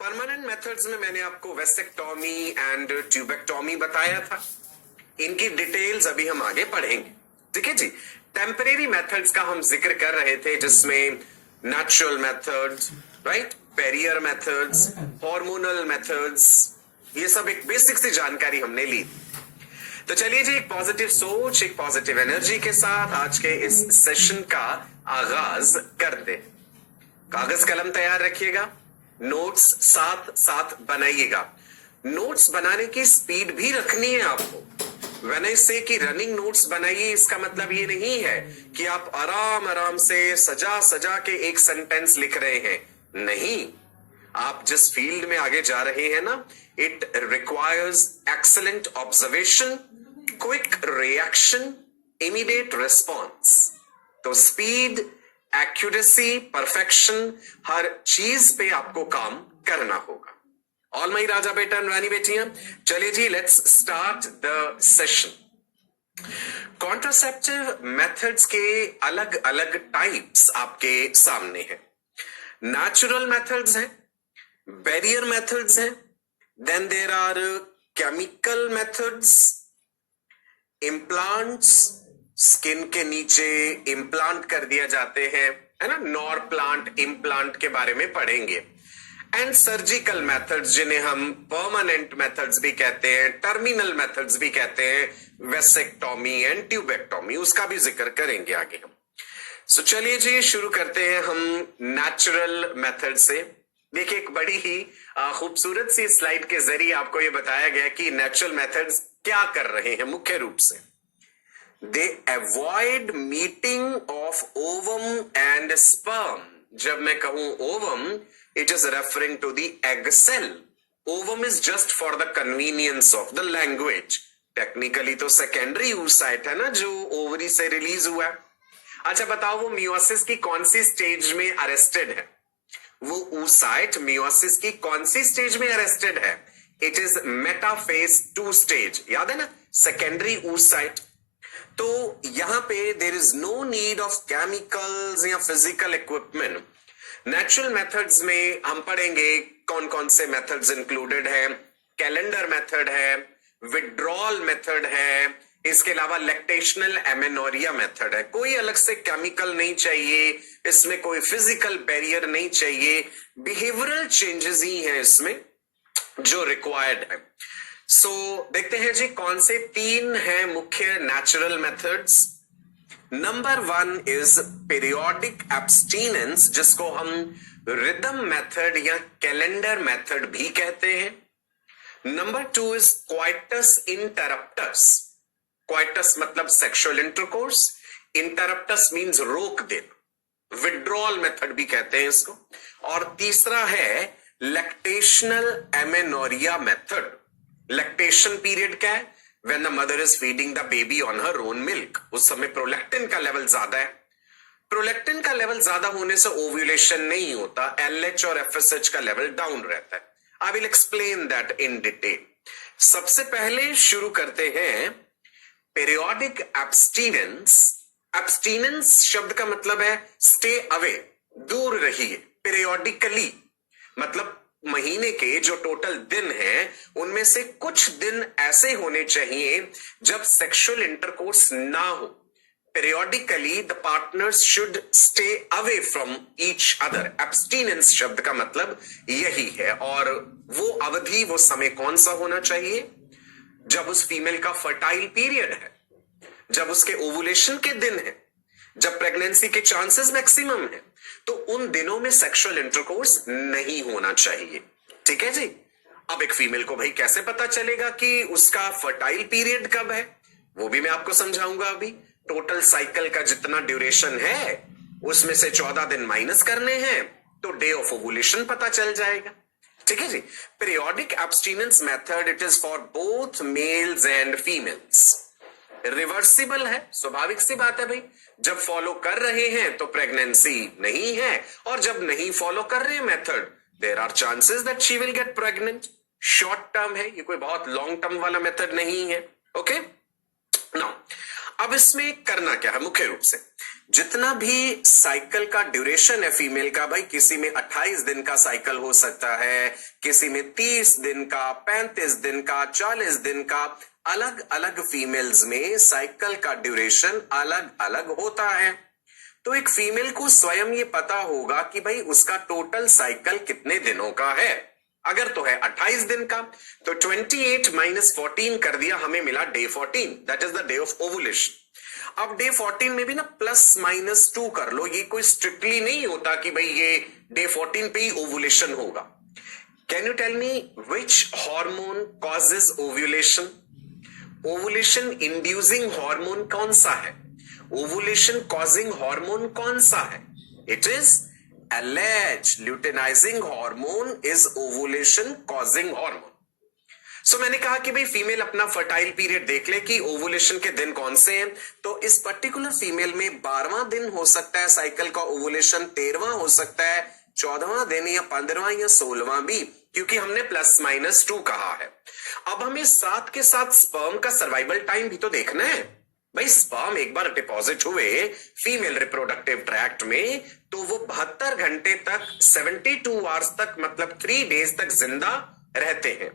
Permanent methods में मैंने आपको वेसेक्टॉमी एंड ट्यूबेक्टॉमी बताया था। इनकी डिटेल्स अभी हम आगे पढ़ेंगे, ठीक है जी। टेम्परेरी मेथड्स का हम जिक्र कर रहे थे, जिसमें natural methods, right, Periyar methods, hormonal methods, ये सब एक बेसिक सी जानकारी हमने ली। तो चलिए जी, एक पॉजिटिव सोच, एक पॉजिटिव एनर्जी के साथ आज के इस सेशन का आगाज करते हैं। कागज कलम तैयार रखिएगा, नोट्स साथ साथ बनाइएगा। नोट्स बनाने की स्पीड भी रखनी है आपको। When I say कि रनिंग नोट्स बनाइए, इसका मतलब ये नहीं है कि आप आराम आराम से सजा सजा के एक सेंटेंस लिख रहे हैं, नहीं। आप जिस फील्ड में आगे जा रहे हैं ना, it requires excellent observation, quick reaction, immediate response. तो स्पीड, एक्यूरेसी, परफेक्शन, हर चीज पे आपको काम करना होगा। ऑल माई राजा बेटा एंड रानी बेटियां, चलिए जी, let's start the session. Contraceptive methods के अलग अलग टाइप्स आपके सामने हैं। नेचुरल मेथड्स हैं, बैरियर मेथड्स हैं, then there are chemical methods, implants, skin के नीचे इम्प्लांट कर दिया जाते हैं, है ना, नॉर प्लांट, इम्प्लांट के बारे में पढ़ेंगे। एंड सर्जिकल मेथड्स, जिन्हें हम परमानेंट मेथड्स भी कहते हैं, टर्मिनल मेथड्स भी कहते हैं, वेसेक्टॉमी एंड ट्यूबेक्टॉमी, उसका भी जिक्र करेंगे आगे हम। सो चलिए जी, शुरू करते हैं हम नेचुरल मेथड से। देखिए, एक बड़ी ही खूबसूरत सी स्लाइड के जरिए आपको ये बताया गया कि नेचुरल मेथड्स क्या कर रहे हैं मुख्य रूप से। दे avoid meeting of ovum and sperm. जब मैं कहूं ovum, it is referring to the egg cell. Ovum is just for the convenience of the language. Technically तो secondary oocyte है ना, जो ओवरी से रिलीज हुआ है। अच्छा बताओ, वो मियोसिस की कौन सी स्टेज में अरेस्टेड है? वो oocyte मियोसिस की कौन सी स्टेज में अरेस्टेड है? इट इज मेटाफेज 2 स्टेज, याद है ना, सेकेंडरी oocyte। तो यहां पे there is no need of chemicals या फिजिकल इक्विपमेंट। नेचुरल मेथड्स में हम पढ़ेंगे कौन कौन से मेथड्स इंक्लूडेड है। कैलेंडर मेथड है, विड्रॉल मेथड है, इसके अलावा लैक्टेशनल एमेनोरिया मेथड है। कोई अलग से केमिकल नहीं चाहिए, इसमें कोई फिजिकल बैरियर नहीं चाहिए, बिहेवियरल चेंजेस ही हैं इसमें जो रिक्वायर्ड है। सो देखते हैं जी, कौन से 3 हैं मुख्य natural methods. Number 1 is periodic abstinence, जिसको हम रिदम मेथड या कैलेंडर मेथड भी कहते हैं। Number 2 is coitus interruptus. Coitus मतलब सेक्सुअल इंटरकोर्स, इंटरप्टस मींस रोक देना, विड्रॉल मेथड भी कहते हैं इसको। और तीसरा है lactational amenorrhea method. Lactation period क्या है? When the mother is feeding the baby on her own milk, उस समय प्रोलैक्टिन का लेवल ज्यादा है। प्रोलैक्टिन का लेवल ज्यादा होने से ओव्यूलेशन नहीं होता, एलएच और एफएसएच का लेवल डाउन रहता है। I will explain that in detail. सबसे पहले शुरू करते हैं पीरियोडिक एब्स्टिनेंस। एब्स्टिनेंस शब्द का मतलब है स्टे अवे, दूर रहिए। पीरियोडिकली मतलब महीने के जो टोटल दिन हैं, उनमें से कुछ दिन ऐसे होने चाहिए जब सेक्सुअल इंटरकोर्स ना हो। Periodically the partners should stay away from each other. Abstinence शब्द का मतलब यही है। और वो अवधि, वो समय कौन सा होना चाहिए? जब उस फीमेल का फर्टाइल पीरियड है, जब उसके ओवुलेशन के दिन है, जब प्रेगनेंसी के चांसेस मैक्सिमम है, तो उन दिनों में सेक्सुअल इंटरकोर्स नहीं होना चाहिए। ठीक है जी। अब एक फीमेल को भाई कैसे पता चलेगा कि उसका फर्टाइल पीरियड कब है? वो भी मैं आपको समझाऊंगा अभी। टोटल साइकिल का जितना ड्यूरेशन है, उसमें से 14 दिन माइनस करने हैं, तो डे ऑफ ओवुलेशन पता चल जाएगा। ठीक है जी। Periodic abstinence method, it is for both males and females. Reversible है, स्वाभाविक सी बात है भाई। जब फॉलो कर रहे हैं तो प्रेगनेंसी नहीं है, और जब नहीं फॉलो कर रहे हैं method, there are chances that she will get pregnant. Short term है ये, कोई बहुत लॉन्ग टर्म वाला मेथड नहीं है। ओके नाउ, अब इसमें करना क्या है मुख्य रूप से? जितना भी साइकिल का ड्यूरेशन है फीमेल का, भाई किसी में 28 दिन का साइकिल हो सकता है, किसी में 30 दिन का, 35 दिन का, 40 दिन का, अलग अलग फीमेल्स में साइकिल का ड्यूरेशन अलग अलग होता है। तो एक फीमेल को स्वयं ये पता होगा कि भाई उसका टोटल साइकिल कितने दिनों का है। अगर तो है 28 दिन का तो 28 माइनस 14 कर दिया, हमें मिला day 14, that is the day of ovulation. अब डे 14 में भी ना +-2 कर लो, ये कोई स्ट्रिक्टली नहीं होता कि भाई ये डे 14 पे ही ओवुलेशन होगा। Can you tell me which hormone causes ovulation? Ovulation inducing hormone कौन सा है? ओवुलेशन कॉजिंग हार्मोन कौन सा है? It is LH, luteinizing hormone is ovulation causing hormone. So मैंने कहा कि भाई फीमेल अपना फर्टाइल पीरियड देख ले कि ओवुलेशन के दिन कौन से हैं। तो इस पर्टिकुलर फीमेल में 12वां दिन हो सकता है साइकिल का ओवुलेशन, 13वां हो सकता है, 14वां दिन या 15वां या 16वां भी, क्योंकि हमने +-2 कहा है। अब हमें साथ के साथ स्पर्म का सर्वाइवल टाइम भी तो देखना है। भाई स्पर्म एक बार डिपॉजिट हुए फीमेल रिप्रोडक्टिव ट्रैक्ट में तो वो 72 घंटे तक, 72 आवर्स तक, मतलब 3 डेज तक जिंदा रहते हैं।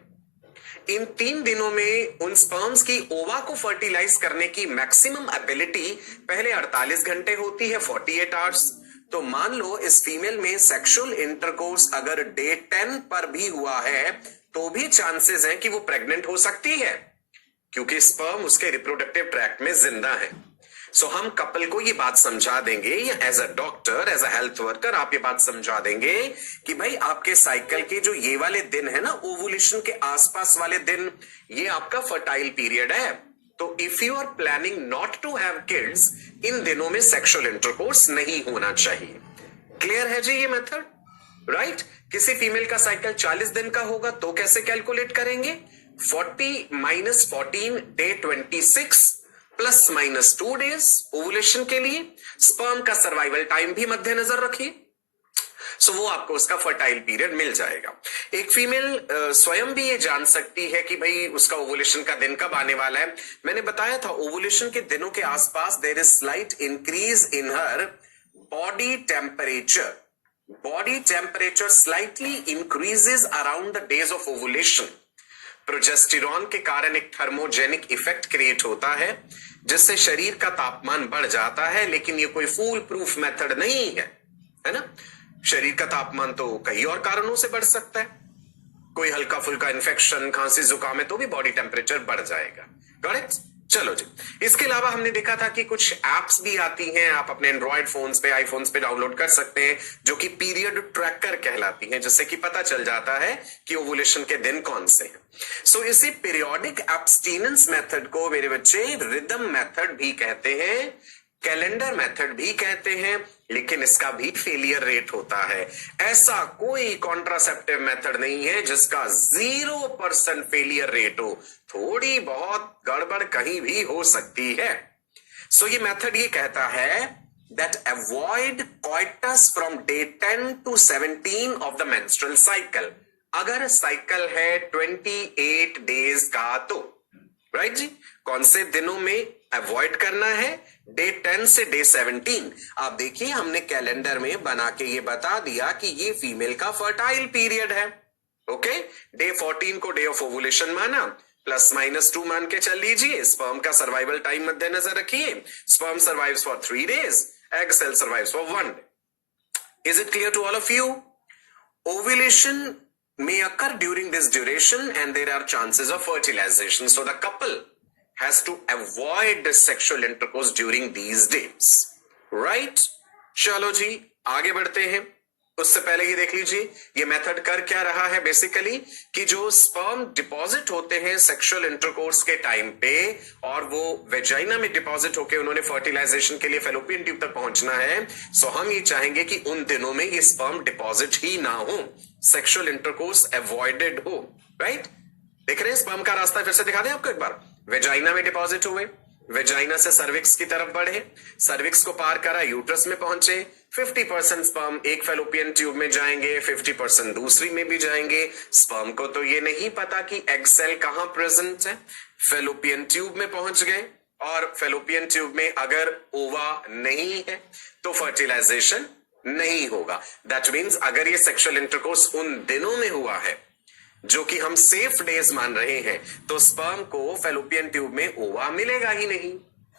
इन 3 दिनों में उन स्पर्म्स की ओवा को फर्टिलाइज करने की मैक्सिमम एबिलिटी पहले 48 घंटे होती है, 48 आवर्स। तो मान लो इस फीमेल में सेक्सुअल इंटरकोर्स अगर डे 10 पर भी हुआ है तो भी चांसेस हैं कि वो प्रेग्नेंट हो सकती है, क्योंकि स्पर्म उसके रिप्रोडक्टिव ट्रैक्ट में जिंदा है। सो हम कपल को ये बात समझा देंगे, या as a doctor, as a health worker आप ये बात समझा देंगे कि भाई आपके साइकिल के जो ये वाले दिन है ना, ओवुलेशन के आसपास वाले दिन, ये आपका फर्टाइल पीरियड है। तो if you are planning not to have kids, इन दिनों में सेक्सुअल इंटरकोर्स नहीं होना चाहिए। क्लियर है जी ये मेथड? राइट? किसी फीमेल का साइकिल 40 दिन का होगा तो कैसे कैलकुलेट करेंगे? 40 माइनस 14 डे 26 +-2 डेज ओवुलेशन के लिए। स्पर्म का सर्वाइवल टाइम भी मद्देनजर रखिए। सो वो आपको उसका फर्टाइल पीरियड मिल जाएगा। एक फीमेल स्वयं भी ये जान सकती है कि भाई उसका ओवुलेशन का दिन कब आने वाला है। मैंने बताया था ओवुलेशन के दिनों के आसपास there is slight increase in her body temperature. Body temperature slightly increases around the days of ovulation. Progesterone के कारण एक थर्मोजेनिक इफेक्ट क्रिएट होता है जिससे शरीर का तापमान बढ़ जाता है, लेकिन ये कोई फूल प्रूफ मेथड नहीं है ना। शरीर का तापमान तो कई और कारणों से बढ़ सकता है, कोई हल्का फुल्का इन्फेक्शन, खांसी जुकाम है तो भी बॉडी टेम्परेचर बढ़ जाएगा। करेक्ट? चलो जी। इसके अलावा हमने देखा था कि कुछ एप्स भी आती हैं, आप अपने एंड्रॉइड फोन्स पे, आईफोन्स पे डाउनलोड कर सकते हैं, जो कि पीरियड ट्रैकर कहलाती हैं, जिससे कि पता चल जाता है कि ओवुलेशन के दिन कौन से हैं। सो इसी पीरियोडिक एब्स्टिनेंस मेथड को मेरे बच्चे रिदम मेथड भी कहते हैं, कैलेंडर मेथड भी कहते हैं, लेकिन इसका भी फेलियर रेट होता है। ऐसा कोई कॉन्ट्रासेप्टिव मेथड नहीं है जिसका 0% फेलियर रेट हो। थोड़ी बहुत गड़बड़ कहीं भी हो सकती है। सो ये मेथड ये कहता है that avoid coitus from day 10 to 17 of the menstrual cycle। अगर साइकिल है 28 डेज का तो राइट जी, कौन से दिनों में अवॉइड करना है? डे 10 से डे 17। आप देखिए हमने कैलेंडर में बना के ये बता दिया कि ये फीमेल का फर्टाइल पीरियड है। ओके, डे 14 को डे ऑफ ओवुलेशन माना, +-2 मान के चल लीजिए। स्पर्म का सर्वाइवल टाइम मद्देनजर रखिए। Sperm survives for 3 days, egg cell survives for 1 day. Is it clear to all of you? Ovulation may occur during this duration and there are chances of fertilization. So the couple has to avoid the sexual intercourse during these days. Right? चलो जी आगे बढ़ते हैं। उससे पहले ये देख लीजिए ये मेथड कर क्या रहा है बेसिकली कि जो स्पर्म डिपॉजिट होते हैं सेक्सुअल इंटरकोर्स के टाइम पे और वो वेजाइना में डिपॉजिट होके उन्होंने फर्टिलाइजेशन के लिए फेलोपियन ट्यूब तक पहुंचना है। सो हम ये चाहेंगे कि उन दिनों में ये स्पर्म डिपॉजिट ही ना हो, सेक्सुअल इंटरकोर्स अवॉइडेड हो। राइट? देख रहे हैं स्पर्म का रास्ता फिर से दिखा दें आपको एक बार। वेजाइना में डिपॉजिट हुए, वेजाइना से सर्विक्स की तरफ बढ़े, सर्विक्स को पार करा, यूट्रस में पहुंचे। 50% स्पर्म एक फेलोपियन ट्यूब में जाएंगे, 50% दूसरी में भी जाएंगे। स्पर्म को तो ये नहीं पता कि एग सेल कहां प्रेजेंट है। फेलोपियन ट्यूब में पहुंच गए और फेलोपियन ट्यूब में अगर ओवा नहीं है तो फर्टिलाइजेशन नहीं होगा। दैट मीन्स अगर ये सेक्सुअल इंटरकोर्स उन दिनों में हुआ है जो कि हम सेफ डेज मान रहे हैं, तो स्पर्म को फेलोपियन ट्यूब में ओवा मिलेगा ही नहीं,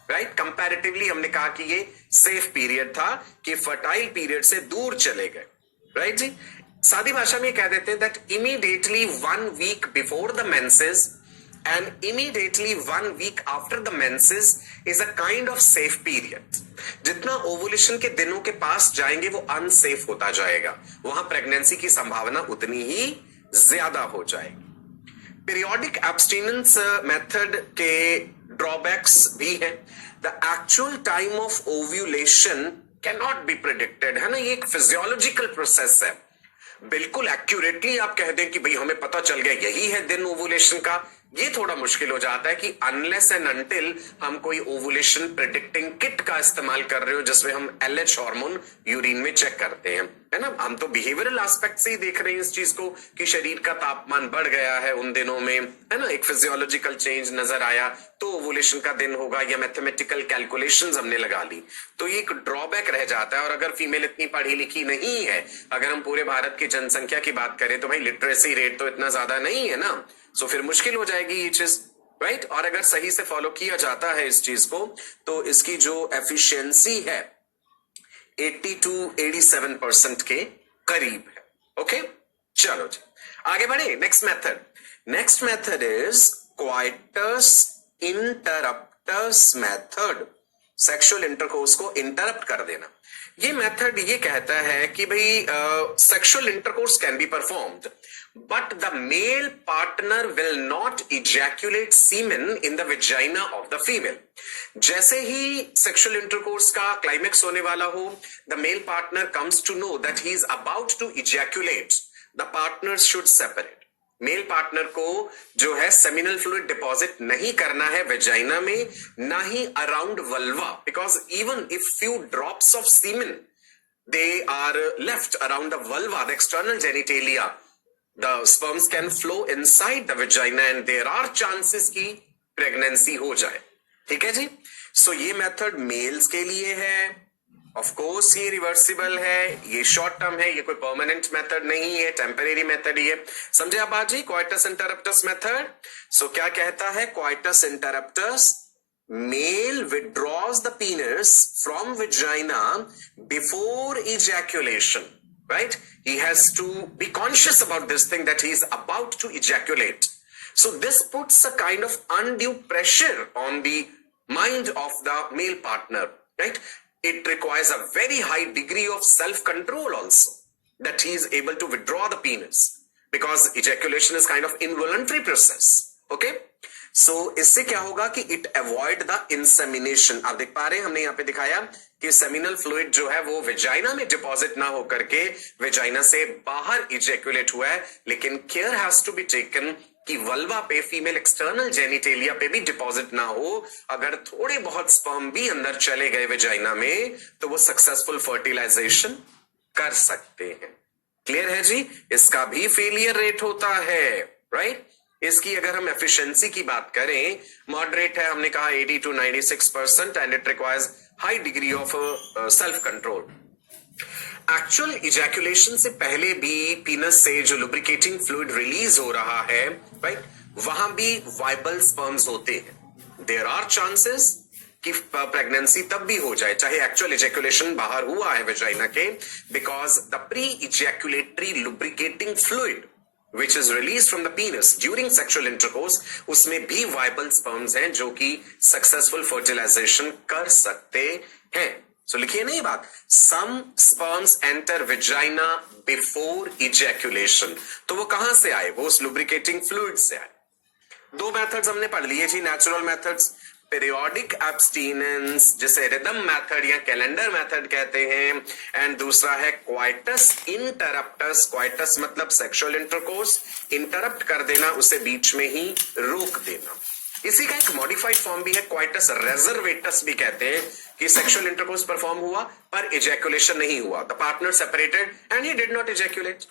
राइट। कंपैरेटिवली हमने कहा कि ये सेफ पीरियड था कि फर्टाइल पीरियड से दूर चले गए, राइट जी। सादी भाषा में कह देते हैं that immediately 1 week before the menses and immediately 1 week after the menses is a kind of safe period। जितना ओवुलेशन के दिनों के पास जाएंगे वो अनसेफ होता जाएगा, वहां प्रेगनेंसी की संभावना उतनी ही ज्यादा हो जाएगी। पीरियोडिक एब्स्टिनेंस मेथड के ड्रॉबैक्स भी हैं। The actual time of ovulation can not be predicted, है ना। ये एक फिजियोलॉजिकल प्रोसेस है। बिल्कुल एक्यूरेटली आप कह दें कि भाई हमें पता चल गया यही है दिन ओवुलेशन का, ये थोड़ा मुश्किल हो जाता है कि अनलेस एंड अनटिल हम कोई ओवुलेशन प्रेडिक्टिंग किट का इस्तेमाल कर रहे हो जिसमें हम LH हार्मोन यूरिन में चेक करते हैं, है ना। हम तो बिहेवियरल एस्पेक्ट से ही देख रहे हैं इस चीज को कि शरीर का तापमान बढ़ गया है उन दिनों में, है ना, एक फिजियोलॉजिकल चेंज नजर आया तो ओवुलेशन का दिन होगा, या मैथमेटिकल कैलकुलेशंस हमने लगा ली, तो ये एक ड्रॉबैक रह जाता है। और अगर फीमेल इतनी पढ़ी लिखी नहीं है, अगर हम पूरे भारत की जनसंख्या की बात करें तो भाई लिटरेसी रेट तो इतना ज्यादा नहीं है ना, सो फिर मुश्किल हो जाएगी ये चीज, राइट। और अगर सही से फॉलो किया जाता है इस चीज को तो इसकी जो एफिशिएंसी है 80 to 87% के करीब है। ओके, चलो जी आगे बढ़े। Next method is coitus interruptus method, sexual intercourse को इंटरप्ट कर देना। ये मेथड ये कहता है कि भाई sexual intercourse can be performed but the male partner will not ejaculate semen in the vagina of the female. जैसे ही सेक्सुअल इंटरकोर्स का क्लाइमेक्स होने वाला हो, the male partner comes to know that he is about to ejaculate, the partners should separate. Male partner को जो है seminal fluid deposit नहीं करना है वेजाइना में, ना ही around vulva, because even if few drops of semen they are left around the vulva, the external genitalia, the sperms can flow inside the vagina and there are chances कि pregnancy हो जाए। ठीक है जी। सो ये मेथड मेल्स के लिए है, ऑफ कोर्स ये रिवर्सिबल है, ये शॉर्ट टर्म है, ये कोई परमानेंट मेथड नहीं है, टेम्परेरी मेथड ही है। समझे आप बाजी क्वाइटस इंटरप्टस मेथड। सो क्या कहता है coitus interruptus, male withdraws the penis from vagina before ejaculation, right? He has to be conscious about this thing that he is about to ejaculate. So this puts a kind of undue pressure on the mind of the male partner, right? It requires a very high degree of self-control also, that he is able to withdraw the penis, because ejaculation is kind of involuntary process, okay? सो इससे क्या होगा कि it avoid the insemination. आप देख पा रहे हैं हमने यहाँ पे दिखाया कि सेमिनल फ्लूइड जो है वो वेजाइना में डिपॉजिट ना होकर के वेजाइना से बाहर इजैक्यूलेट हुआ है, लेकिन care has to be taken कि वल्वा पे, फीमेल एक्सटर्नल जेनिटेलिया पे भी डिपॉजिट ना हो। अगर थोड़े बहुत स्पर्म भी अंदर चले गए वेजाइना में तो वो सक्सेसफुल फर्टिलाइजेशन कर सकते हैं। क्लियर है जी। इसका भी फेलियर रेट होता है, राइट। इसकी अगर हम एफिशिएंसी की बात करें, मॉडरेट है, हमने कहा 80 to 96% and it requires high degree of self control. Actual ejaculation से पहले भी पीनस से जो लुब्रिकेटिंग फ्लूइड रिलीज हो रहा है, राइट, वहां भी वाइबल स्पर्म्स होते हैं। देयर आर चांसेस कि प्रेगनेंसी तब भी हो जाए चाहे एक्चुअल इजैक्यूलेशन बाहर हुआ है वेजाइना के, because the pre ejaculatory lubricating fluid which is released from the penis during sexual intercourse, उसमें भी viable sperms हैं जो कि successful fertilization कर सकते हैं। So लिखिए नहीं बात, some sperms enter vagina before ejaculation। तो वो कहां से आए? वो उस lubricating fluid से आए। दो मेथड्स हमने पढ़ लिए जी, नेचुरल मेथड्स, पीरियोडिक एब्स्टिनेंस जिसे रिदम मेथड या कैलेंडर मेथड कहते हैं, एंड दूसरा है क्वाइटस इंटरप्टस। क्वाइटस मतलब सेक्सुअल इंटरकोर्स, इंटरप्ट कर देना, उसे बीच में ही रोक देना। इसी का एक मॉडिफाइड फॉर्म भी है, क्वाइटस रेजर्वेटस भी कहते हैं, कि सेक्सुअल इंटरकोर्स परफॉर्म हुआ पर इजैक्यूलेशन नहीं हुआ, the partner separated and he did not ejaculate.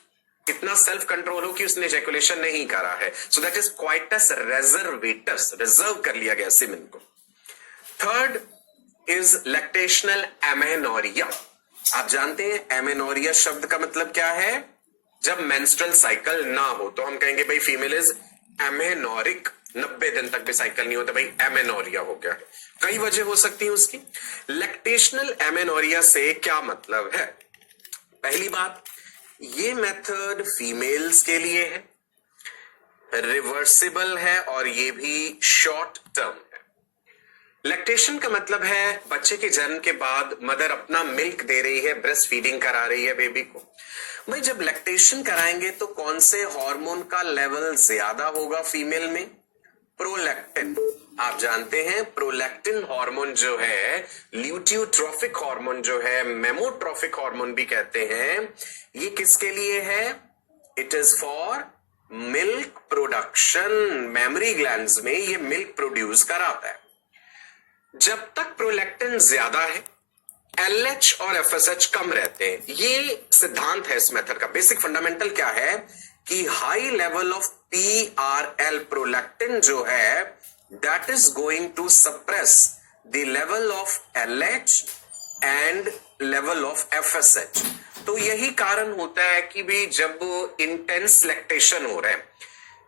इतना सेल्फ कंट्रोल हो कि उसने इजैक्यूलेशन नहीं करा है, so that is coitus reservatus, reserve कर लिया गया सीमेन को। Third is lactational amenorrhea. आप जानते हैं एमेनोरिया शब्द का मतलब क्या है? जब मेंस्ट्रुअल साइकिल ना हो तो हम कहेंगे भाई फीमेल इज एमेनोरिक, 90 दिन तक भी साइकिल नहीं होता, भाई एमेनोरिया हो गया। कई वजह हो सकती है उसकी। लैक्टेशनल एमेनोरिया से क्या मतलब है? पहली बात, ये मेथड फीमेल्स के लिए है, रिवर्सिबल है और ये भी शॉर्ट टर्म है। लैक्टेशन का मतलब है बच्चे के जन्म के बाद मदर अपना मिल्क दे रही है, ब्रेस्ट फीडिंग करा रही है बेबी को। भाई जब लैक्टेशन कराएंगे तो कौन से हार्मोन का लेवल ज्यादा होगा फीमेल में? प्रोलैक्टिन। आप जानते हैं प्रोलैक्टिन हार्मोन जो है, ल्यूटियोट्रोफिक हार्मोन जो है, मेमोट्रोफिक हार्मोन भी कहते हैं, ये किसके लिए है? It is for milk production. Mammary glands में ये मिल्क प्रोड्यूस कराता है। जब तक प्रोलैक्टिन ज्यादा है, एलएच और एफएसएच कम रहते हैं। ये सिद्धांत है इस मेथड का। बेसिक फंडामेंटल क्या है कि high level of PRL prolactin जो है, that is going to suppress the level of LH and level of FSH. तो यही कारण होता है कि भी जब इंटेंस लैक्टेशन हो रहा है,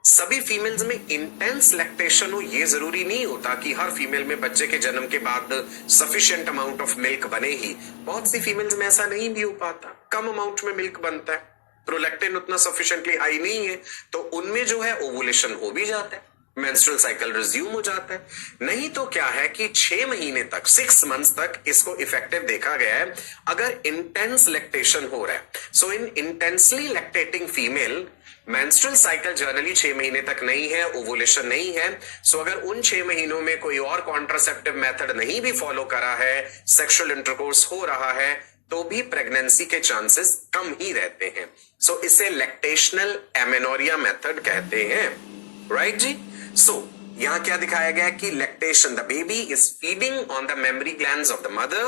सभी फीमेल्स में इंटेंस लैक्टेशन हो ये जरूरी नहीं होता कि हर फीमेल में बच्चे के जन्म के बाद सफिशिएंट अमाउंट ऑफ मिल्क बने ही। बहुत सी फीमेल्स में ऐसा नहीं भी हो पाता, कम अमाउंट में मिल्क बनता है, प्रोलैक्टिन उतना सफिशिएंटली हाई नहीं है, तो उनमें जो है ओवुलेशन हो भी जाता है, मेंस्ट्रुअल साइकिल रिज्यूम हो जाता है। नहीं तो क्या है कि 6 महीने तक, 6 मंथ्स तक इसको इफेक्टिव देखा गया है अगर इंटेंस लैक्टेशन हो रहा है। So in intensely lactating female menstrual cycle generally 6 महीने तक नहीं है, ओवुलेशन नहीं है। सो अगर उन 6 महीनों में कोई और कॉन्ट्रासेप्टिव मेथड नहीं भी फॉलो करा है, सेक्सुअल इंटरकोर्स हो रहा है, तो भी प्रेगनेंसी के चांसेस कम ही रहते हैं। सो इसे लैक्टेशनल एमेनोरिया मेथड कहते हैं। राइट जी? सो यहां क्या दिखाया गया कि lactation, the baby is feeding on the mammary glands of the mother.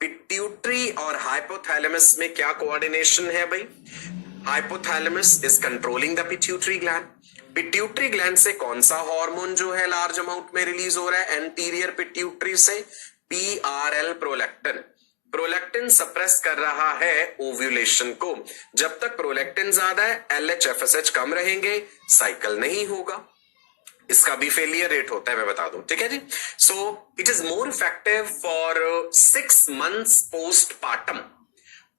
Pituitary और हाइपोथैलेमस में क्या कोऑर्डिनेशन है भाई? Hypothalamus is controlling the pituitary gland. Pituitary gland से कौन सा हार्मोन जो है लार्ज अमाउंट में रिलीज हो रहा है एंटीरियर पिट्यूटरी से? PRL, prolactin. प्रोलैक्टिन सप्रेस कर रहा है ओव्यूलेशन को। जब तक प्रोलैक्टिन ज्यादा है, एलएच एफएसएच कम रहेंगे, साइकिल नहीं होगा। इसका भी फेलियर रेट होता है, मैं बता दूं, ठीक है जी। So it is more effective for 6 months postpartum.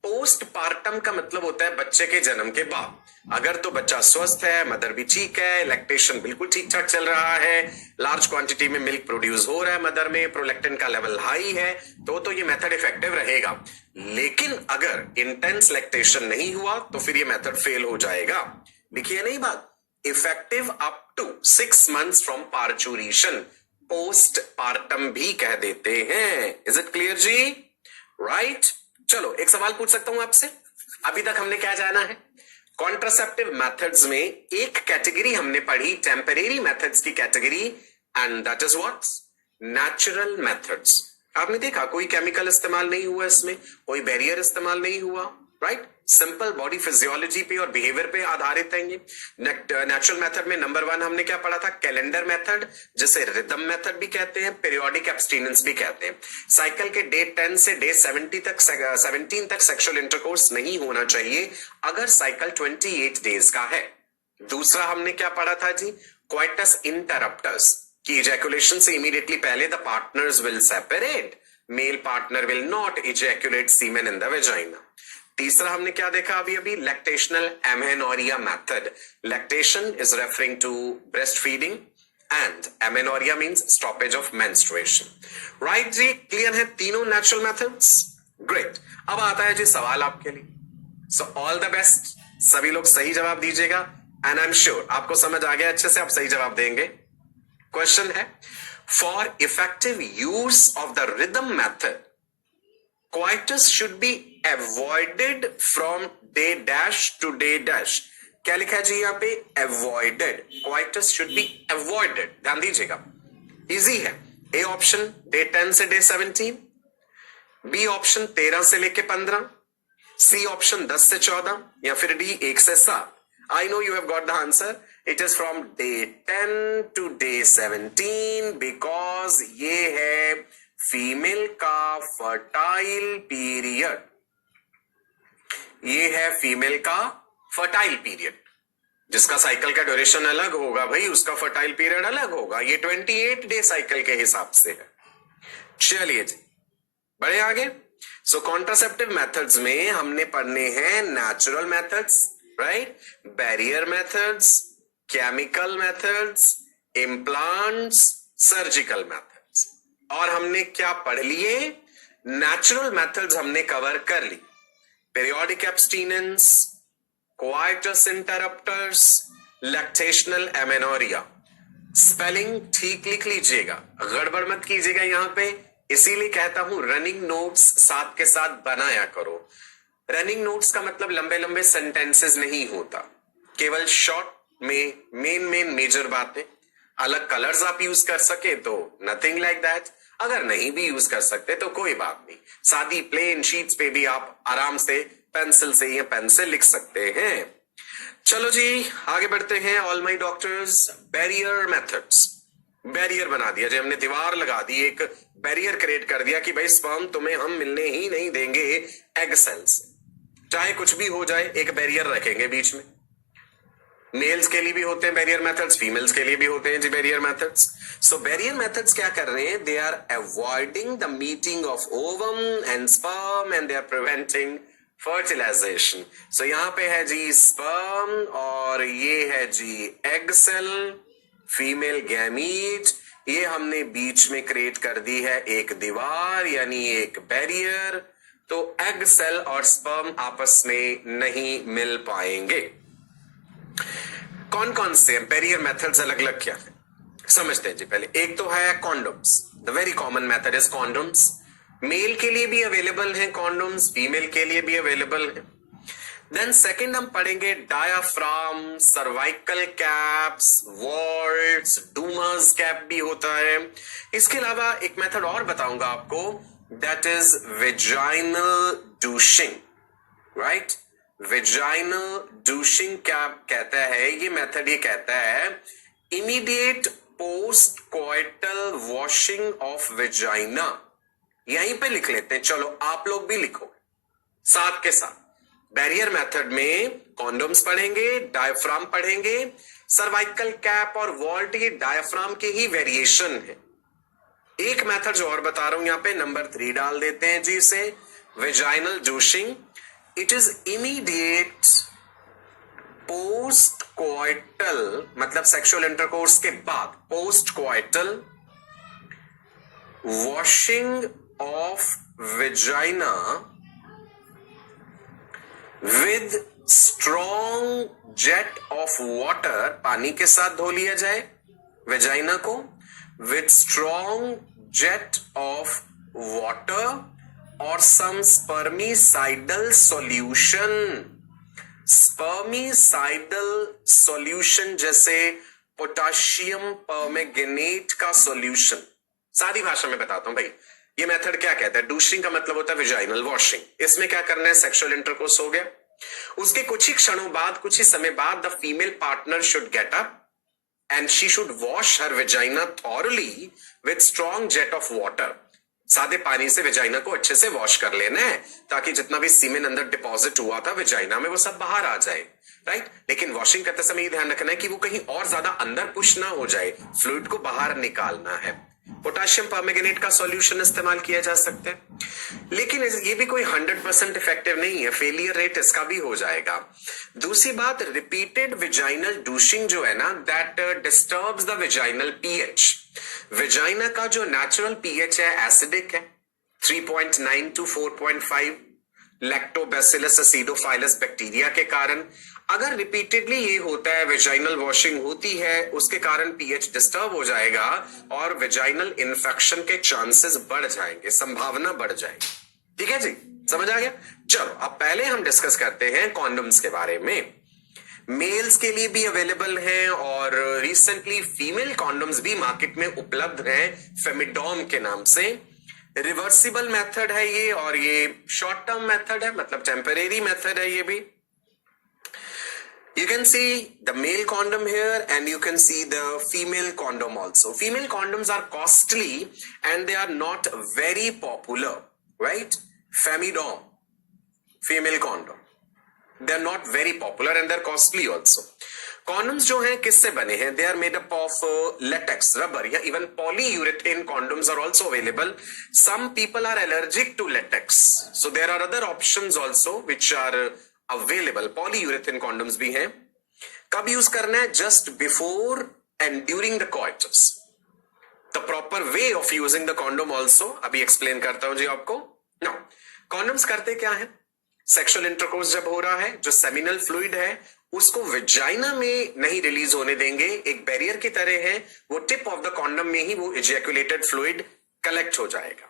Postpartum का मतलब होता है बच्चे के जन्म के बाद। अगर तो बच्चा स्वस्थ है, मदर भी ठीक है, लैक्टेशन बिल्कुल ठीक ठाक चल रहा है, लार्ज क्वांटिटी में मिल्क प्रोड्यूस हो रहा है मदर में, प्रोलैक्टिन का लेवल हाई है, तो ये मेथड इफेक्टिव रहेगा। लेकिन अगर इंटेंस लैक्टेशन नहीं हुआ तो फिर ये मेथड फेल हो जाएगा। लिखिए नहीं बात, effective up to 6 months from parturition, post partum भी कह देते हैं। इज इट क्लियर जी? राइट? चलो एक सवाल पूछ सकता हूं आपसे। अभी तक हमने क्या जाना है? कॉन्ट्रासेप्टिव मेथड्स में एक कैटेगरी हमने पढ़ी, टेम्परेरी मेथड्स की category, and that is what? Natural methods. आपने देखा कोई केमिकल इस्तेमाल नहीं हुआ इसमें, कोई बैरियर इस्तेमाल नहीं हुआ, राइट? सिंपल बॉडी फिजियोलॉजी पे और बिहेवियर पे आधारित है ये। नेचुरल मेथड में नंबर 1 हमने क्या पढ़ा था? कैलेंडर मेथड, जिसे रिदम मेथड भी कहते हैं, पीरियोडिक एब्सटीनेंस भी कहते हैं। साइकिल के डे 10 से डे 17 तक सेक्सुअल इंटरकोर्स नहीं होना चाहिए अगर साइकिल 28 डेज का है। दूसरा हमने क्या पढ़ा था जी? क्वाइटस इंटरप्टस, कि इजैकुलेशन से इमीडिएटली पहले the partners will separate, male partner will not ejaculate semen in the vagina. तीसरा हमने क्या देखा अभी? Lactational amenorrhea method. Lactation is referring to breast feeding and amenorrhea means stoppage of menstruation. Right जी? Clear है तीनों natural methods? Great. अब आता है जी सवाल आपके लिए। सो ऑल द बेस्ट, सभी लोग सही जवाब दीजिएगा एंड आई एम श्योर आपको समझ आ गया अच्छे से, आप सही जवाब देंगे। क्वेश्चन है, for effective use of the rhythm method, coitus should be avoided from day dash to day dash। क्या लिखा है जी यहाँ पे? avoided। coitus should be avoided, ध्यान दीजिएगा, इजी है। ए ऑप्शन डे 10 से डे 17, बी ऑप्शन 13 से लेके 15, सी ऑप्शन 10 से 14, या फिर डी 1 से 7। I know you have got the answer it is from day 10 to day 17 because ये है फीमेल का फर्टाइल पीरियड। ये है फीमेल का फर्टाइल पीरियड, जिसका साइकिल का ड्यूरेशन अलग होगा भाई, उसका फर्टाइल पीरियड अलग होगा। ये 28 डे साइकिल के हिसाब से है। चलिए जी बढ़े आगे। सो कॉन्ट्रासेप्टिव मेथड्स में हमने पढ़ने हैं natural methods, right, barrier methods, chemical methods, implants, surgical methods. और हमने क्या पढ़ लिए? नेचुरल मेथड्स हमने कवर कर ली, periodic abstinence, coitus interruptus, lactational amenorrhea. Spelling ठीक लिख लीजिएगा, गड़बड़ मत कीजिएगा यहां पे, इसीलिए कहता हूं रनिंग नोट्स साथ के साथ बनाया करो। रनिंग नोट्स का मतलब लंबे लंबे सेंटेंसेस नहीं होता, केवल शॉर्ट में मेन मेजर बातें। अलग कलर्स आप यूज कर सके तो नथिंग लाइक दैट, अगर नहीं भी यूज कर सकते तो कोई बात नहीं, सादी प्लेन शीट्स पे भी आप आराम से पेंसिल से या पेन से लिख सकते हैं। चलो जी आगे बढ़ते हैं। All my doctors, barrier methods. Barrier बना दिया जी हमने, दीवार लगा दी, एक बैरियर क्रिएट कर दिया कि भाई स्पर्म तुम्हें हम मिलने ही नहीं देंगे एग सेल्स, चाहे कुछ भी हो जाए, एक बैरियर रखेंगे बीच में। मेल्स के लिए भी होते हैं बैरियर मेथड्स, फीमेल्स के लिए भी होते हैं जी barrier methods. So barrier methods क्या कर रहे हैं? They are avoiding the meeting of ovum and sperm and they are preventing fertilization. So यहां पे है जी स्पर्म और ये है जी एग सेल, फीमेल गैमीट। ये हमने बीच में क्रिएट कर दी है एक दीवार यानी एक बैरियर, तो एग सेल और स्पर्म आपस में नहीं मिल पाएंगे। कौन कौन से बैरियर मेथड्स अलग अलग क्या है समझते हैं जी। पहले एक तो है condoms, the very common method is condoms. Male के लिए भी अवेलेबल हैं कॉन्डोम्स, फीमेल के लिए भी अवेलेबल है। देन सेकंड हम पढ़ेंगे diaphragm, cervical caps, vaults, Dumas cap भी होता है। इसके अलावा एक मेथड और बताऊंगा आपको, that is vaginal douching, right. Vaginal douching क्या कहता है ये मेथड? ये कहता है immediate post coital washing of vagina. यहीं पे लिख लेते हैं, चलो आप लोग भी लिखो साथ के साथ। बैरियर मेथड में कॉन्डोम्स पढ़ेंगे, डायफ्राम पढ़ेंगे, सर्वाइकल कैप और वॉल्ट ये डायफ्राम के ही वेरिएशन है। एक मेथड जो और बता रहा हूं यहां पे नंबर 3 डाल देते हैं जी इसे, vaginal douching. It is immediate post coital, मतलब सेक्सुअल इंटरकोर्स के बाद, post coital washing of vagina with strong jet of water. पानी के साथ धो लिया जाए वेजाइना को with strong jet of water और some spermicidal solution. Spermicidal solution जैसे पोटाशियम परमैंगनेट का सॉल्यूशन। सादी भाषा में बताता हूं भाई, ये मेथड क्या कहता है? डूशिंग का मतलब होता है वेजाइनल वॉशिंग। इसमें क्या करना है? सेक्सुअल इंटरकोर्स हो गया, उसके कुछ ही क्षणों बाद, कुछ ही समय बाद, the female partner should get up and she should wash her vagina thoroughly with strong jet of water. सादे पानी से वेजाइना को अच्छे से वॉश कर लेना है ताकि जितना भी सीमेन अंदर डिपॉजिट हुआ था वेजाइना में वो सब बाहर आ जाए, राइट। लेकिन वॉशिंग करते समय ये ध्यान रखना है कि वो कहीं और ज्यादा अंदर पुश ना हो जाए, फ्लूइड को बाहर निकालना है। पोटाशियम परमैंगनेट का सॉल्यूशन इस्तेमाल किया जा सकता है, लेकिन ये भी कोई 100% इफेक्टिव नहीं है, फेलियर रेट इसका भी हो जाएगा। दूसरी बात, रिपीटेड वेजाइनल डूशिंग जो है ना, that disturbs the vaginal pH. Vagina का जो नेचुरल पीएच है एसिडिक है, 3.9 to 4.5 लैक्टोबैसिलस एसिडोफाइलस बैक्टीरिया के कारण। अगर रिपीटेडली ये होता है, वेजाइनल वॉशिंग होती है, उसके कारण पीएच डिस्टर्ब हो जाएगा और वेजाइनल इन्फेक्शन के चांसेस बढ़ जाएंगे, संभावना बढ़ जाएगी। ठीक है जी, समझ आ गया। चलो अब पहले हम डिस्कस करते हैं कॉन्डोम्स के बारे में। मेल्स के लिए भी अवेलेबल हैं और रिसेंटली फीमेल कॉन्डोम्स भी मार्केट में उपलब्ध हैं फेमिडॉम के नाम से। रिवर्सिबल मेथड है ये, और ये शॉर्ट टर्म मेथड है, मतलब टेम्परेरी मेथड है ये भी। You can see the male condom here and you can see the female condom also. Female condoms are costly and they are not very popular, right? Femidom, female condom. They're not very popular and they're costly also. Condoms जो हैं किससे बने हैं? They are made up of latex, rubber, या even polyurethane condoms are also available. Some people are allergic to latex, so there are other options also which are available. Polyurethane condoms भी हैं. कब use करना है? Just before and during the coitus. The proper way of using the condom also अभी explain करता हूं जी आपको. Now, condoms करते क्या है? सेक्सुअल इंटरकोर्स जब हो रहा है, जो सेमिनल फ्लूइड है उसको विजाइना में नहीं रिलीज होने देंगे, एक बैरियर की तरह है, वो टिप ऑफ द कॉन्डम में ही वो इजैकुलेटेड फ्लूइड कलेक्ट हो जाएगा.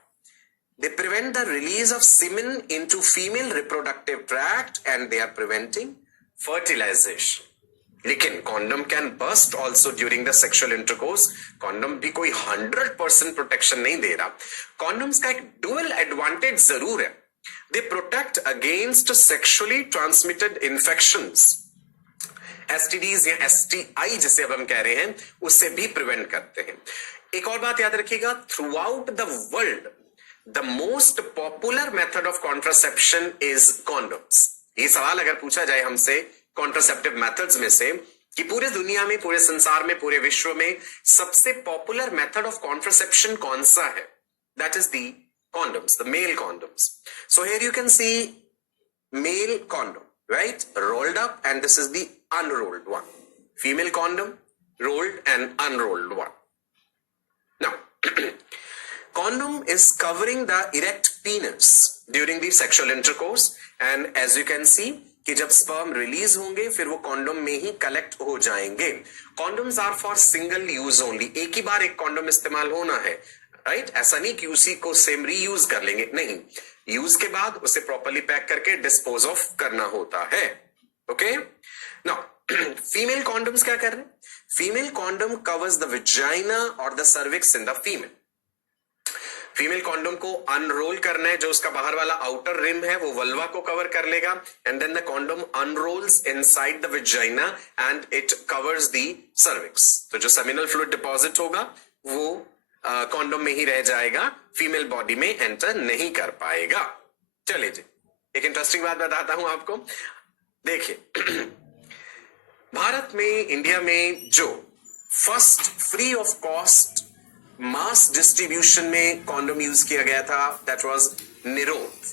They prevent the release of semen into female reproductive tract and they are preventing fertilization. लेकिन condom can burst also during the sexual intercourse. Condom भी कोई 100% protection नहीं दे रहा. Condoms का एक डुअल एडवांटेज जरूर है. They protect against sexually transmitted infections, STDs या एसटीआई जिसे अब हम कह रहे हैं, उससे भी प्रिवेंट करते हैं. एक और बात याद रखिएगा, through out the world the most popular method of contraception is condoms. ये सवाल अगर पूछा जाए हमसे कॉन्ट्रासेप्टिव मेथड्स में से कि पूरे दुनिया में, पूरे संसार में, पूरे विश्व में सबसे पॉपुलर मेथड ऑफ कॉन्ट्रासेप्शन कौन सा है, that is the condoms, the male condoms. So here you can see male condom, right? Rolled up, and this is the unrolled one. Female condom, rolled and unrolled one. Now, condom is covering the erect penis during the sexual intercourse, and as you can see कि जब sperm release होंगे फिर वो condom में ही collect हो जाएंगे. Condoms are for single use only. एक ही बार एक कॉन्डम इस्तेमाल होना है, राइट? ऐसा नहीं कि उसी को सेम रीयूज कर लेंगे, नहीं. यूज के बाद उसे प्रॉपर्ली पैक करके डिस्पोज ऑफ करना होता है. ओके, नाउ फीमेल कॉन्डम्स क्या कर रहे हैं? Female condom covers the vagina और the cervix in the female. Female condom को अनरोल करना है, जो उसका बाहर वाला आउटर रिम है वो वल्वा को कवर कर लेगा, and then the condom unrolls inside the vagina and it covers the cervix. तो जो सेमिनल फ्लूइड डिपॉजिट होगा वो कॉन्डम में ही रह जाएगा, फीमेल बॉडी में एंटर नहीं कर पाएगा. चलिए जी, एक इंटरेस्टिंग बात बताता हूं आपको. देखिए, भारत में, इंडिया में जो first free of cost mass distribution में कॉन्डम यूज किया गया था, दैट वाज निरोध,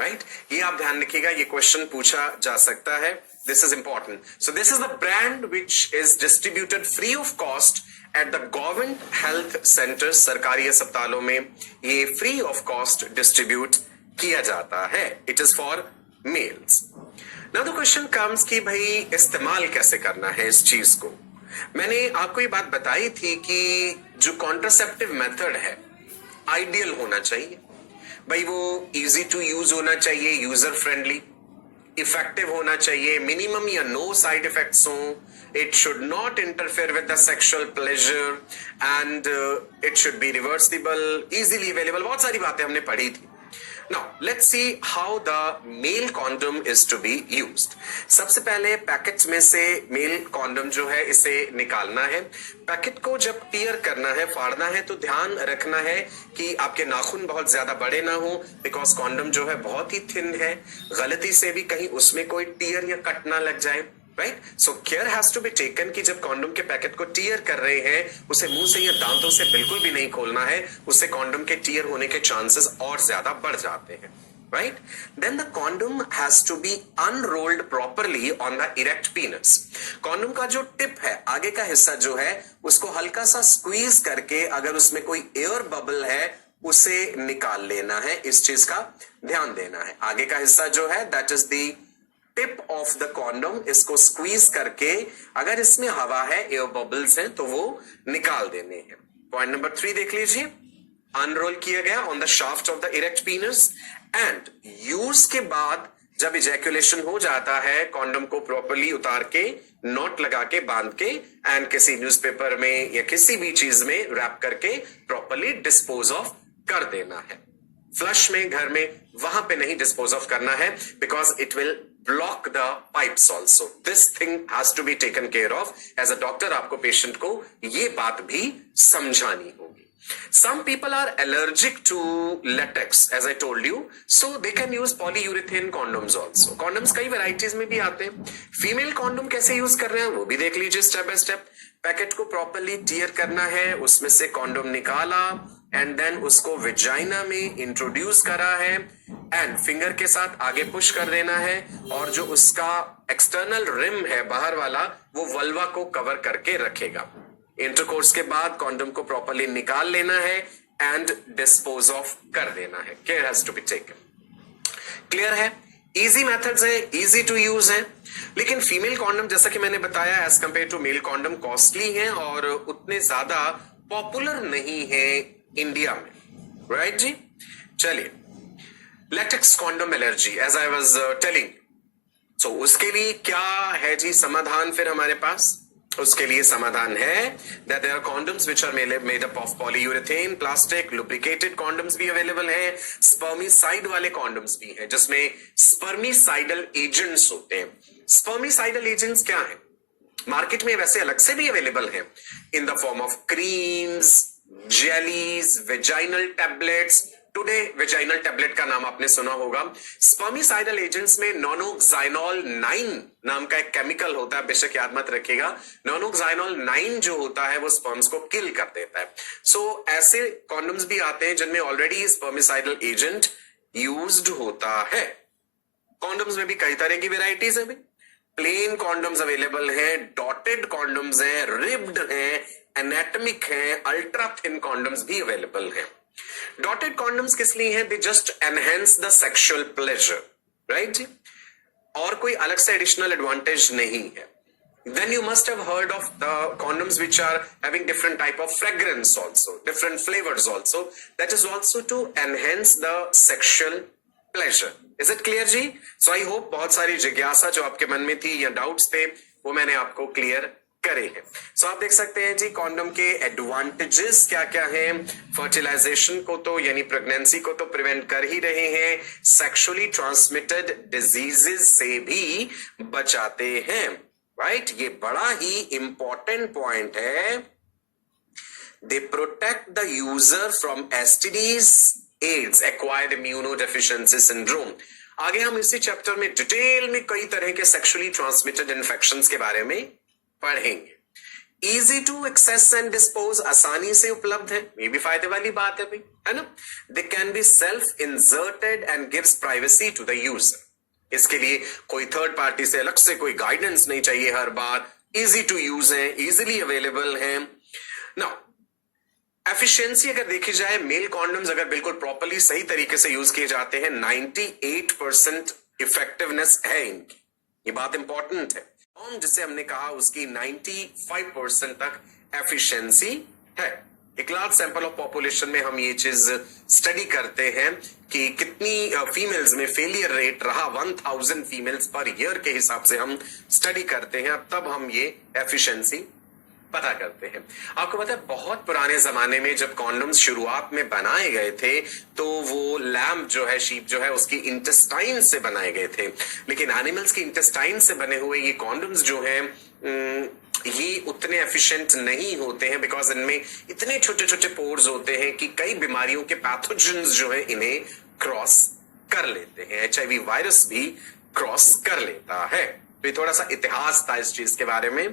राइट? ये आप ध्यान रखिएगा, ये क्वेश्चन पूछा जा सकता है. This is important. So this is the brand which is distributed free of cost at the government health centres. सरकारी अस्पतालों में ये फ्री ऑफ कॉस्ट डिस्ट्रीब्यूट किया जाता है. It is for mails. Now the question comes कि भाई इस्तेमाल कैसे करना है इस चीज को. मैंने आपको ये बात बताई थी कि जो कॉन्ट्रासेप्टिव मेथड है आइडियल होना चाहिए भाई. वो इजी टू यूज होना चाहिए, यूजर फ्रेंडली, इफेक्टिव होना चाहिए, मिनिमम या नो साइड इफेक्ट्स हो, it should not interfere with the sexual pleasure and it should be reversible, easily available. बहुत सारी बातें हमने पढ़ी थी. Now let's see how the male condom is to be used. सबसे पहले पैकेट्स में से मेल कॉन्डम जो है इसे निकालना है. पैकेट को जब टीयर करना है, फाड़ना है, तो ध्यान रखना है कि आपके नाखून बहुत ज्यादा बड़े ना हो, बिकॉज कॉन्डम जो है बहुत ही थिन है. गलती से भी कहीं उसमें कोई टीयर या कट ना लग जाए, right? So care has to be taken कि जब कॉन्डम के पैकेट को टीयर कर रहे हैं उसे मुंह से या दांतों से बिल्कुल भी नहीं खोलना है. उससे कॉन्डम के टीयर होने के चांसेस और ज्यादा बढ़ जाते हैं, right? Then the condom has to be unrolled properly on the erect penis. Condom का जो टिप है, आगे का हिस्सा जो है, उसको हल्का सा स्क्वीज करके अगर उसमें कोई एयर बबल है उसे निकाल लेना है. इस चीज का ध्यान देना है. आगे का हिस्सा जो है that is the tip of the condom. इसको स्क्वीज करके अगर इसमें हवा है, एयर बबल्स हैं, तो वो निकाल देने हैं. पॉइंट नंबर 3 देख लीजिए. अनरोल किया गया on the shaft of the erect पीनस and use के बाद जब इजैकुलेशन हो जाता है, कॉन्डम को प्रॉपर्ली उतार के, नॉट लगा के, बांध के, एंड किसी न्यूज़पेपर में या किसी भी चीज में रैप करके प्रॉपर्ली डिस्पोज ऑफ कर देना है. फ्लश में, घर में, वहां पे नहीं डिस्पोज ऑफ करना है, because it will block the pipes also. This thing has to be taken care of. As a doctor आपको patient को ये बात भी समझानी होगी. Some people are allergic to latex, as I told you, so they can use polyurethane condoms also. Condoms कई varieties में भी आते हैं. Female condom कैसे use कर रहे हैं वो भी देख लीजिए step by step. पैकेट को प्रॉपरली टीयर करना है, उसमें से कॉन्डोम निकाला एंड देन उसको विजाइना में इंट्रोड्यूस करा है एंड फिंगर के साथ आगे पुश कर देना है और जो उसका एक्सटर्नल रिम है बाहर वाला वो वल्वा को कवर करके रखेगा. इंटरकोर्स के बाद कॉन्डोम को प्रॉपरली निकाल लेना है एंड डिस्पोज ऑफ कर देना है. Care has to be taken. Clear है? इजी मेथड्स है, इजी टू यूज है. लेकिन फीमेल कॉन्डम जैसा कि मैंने बताया as compared to male condom costly है और उतने ज्यादा पॉपुलर नहीं है इंडिया में. राइट जी. चलिए, latex condom allergy as I was telling. So उसके लिए क्या है जी समाधान फिर हमारे पास? उसके लिए समाधान है that there are condoms which are made up of polyurethane, plastic, lubricated condoms भी अवेलेबल है. स्पर्मिसाइड वाले condoms भी हैं जिसमें स्पर्मिसाइडल एजेंट्स होते हैं. स्पर्मिसाइडल एजेंट्स क्या है? मार्केट में वैसे अलग से भी अवेलेबल है in the form of creams, jellies, vaginal tablets. Today vaginal tablet का नाम आपने सुना होगा. स्पर्मिसाइडल एजेंट्स में नॉनोक्साइनॉल 9 नाम का एक केमिकल होता है, बेशक याद मत रखिएगा. नॉनोक्साइनॉल 9 जो होता है वो स्पर्म्स को किल कर देता है. सो ऐसे कॉन्डम्स भी आते हैं जिनमें ऑलरेडी स्पर्मिसाइडल एजेंट यूज्ड होता है. कॉन्डम्स में भी कई तरह की वेराइटीज है. प्लेन कॉन्डम्स अवेलेबल हैं, डॉटेड कॉन्डम्स हैं, रिब्ड हैं, एनाटॉमिक हैं, अल्ट्रा थिन कॉन्डम्स भी अवेलेबल हैं. डॉटेड कॉन्डम्स किस लिए हैं? They just enhance the sexual pleasure. Right जी. और कोई अलग से एडिशनल एडवांटेज नहीं है. Then you must have heard of the condoms which are having different type of fragrance also, different flavors also. That is also to enhance the sexual pleasure. Is it clear ji? So I hope बहुत सारी जिज्ञासा जो आपके मन में थी या doubts थे वो मैंने आपको क्लियर करे हैं. सो आप देख सकते हैं जी कॉन्डम के एडवांटेजेस क्या क्या हैं. फर्टिलाइजेशन को तो यानी प्रेगनेंसी को तो प्रिवेंट कर ही रहे हैं, सेक्सुअली ट्रांसमिटेड डिजीजेस से भी बचाते हैं. राइट. ये बड़ा ही इंपॉर्टेंट पॉइंट है. They protect the user from STDs, AIDS, acquired immunodeficiency syndrome. आगे हम इसी चैप्टर में डिटेल में कई तरह के सेक्सुअली ट्रांसमिटेड इन्फेक्शंस के बारे में पढ़ेंगे. Easy to access and dispose, आसानी से उपलब्ध है, ये भी फायदे वाली बात है भाई, है ना. They can be self inserted and gives privacy to the user. इसके लिए कोई थर्ड पार्टी से अलग से कोई गाइडेंस नहीं चाहिए हर बार. इजी टू यूज है, इजीली अवेलेबल है. नाउ एफिशिएंसी अगर देखी जाए, मेल कॉन्डम्स अगर बिल्कुल प्रॉपरली सही तरीके से यूज किए जाते हैं 98% इफेक्टिवनेस है इनकी. ये बात इंपॉर्टेंट है. जिसे हमने कहा उसकी 95% तक एफिशिएंसी है. एक लार्ज सैंपल ऑफ पॉपुलेशन में हम ये चीज स्टडी करते हैं कि कितनी फीमेल्स में फेलियर रेट रहा. 1000 फीमेल्स पर ईयर के हिसाब से हम स्टडी करते हैं, तब हम ये एफिशिएंसी पता करते हैं. आपको पता है बहुत पुराने जमाने में जब कॉन्डम्स शुरुआत में बनाए गए थे तो वो लैम्ब जो है, शीप जो है, उसकी इंटेस्टाइन से बनाए गए थे. लेकिन एनिमल्स की इंटेस्टाइन से बने हुए ये कॉन्डम्स जो हैं ये उतने एफिशिएंट नहीं होते हैं बिकॉज इनमें इतने छोटे छोटे पोर्स होते हैं कि कई बीमारियों के पैथोजेंस जो है इन्हें क्रॉस कर लेते हैं. HIV वायरस भी क्रॉस कर लेता है. तो ये थोड़ा सा इतिहास था इस चीज के बारे में.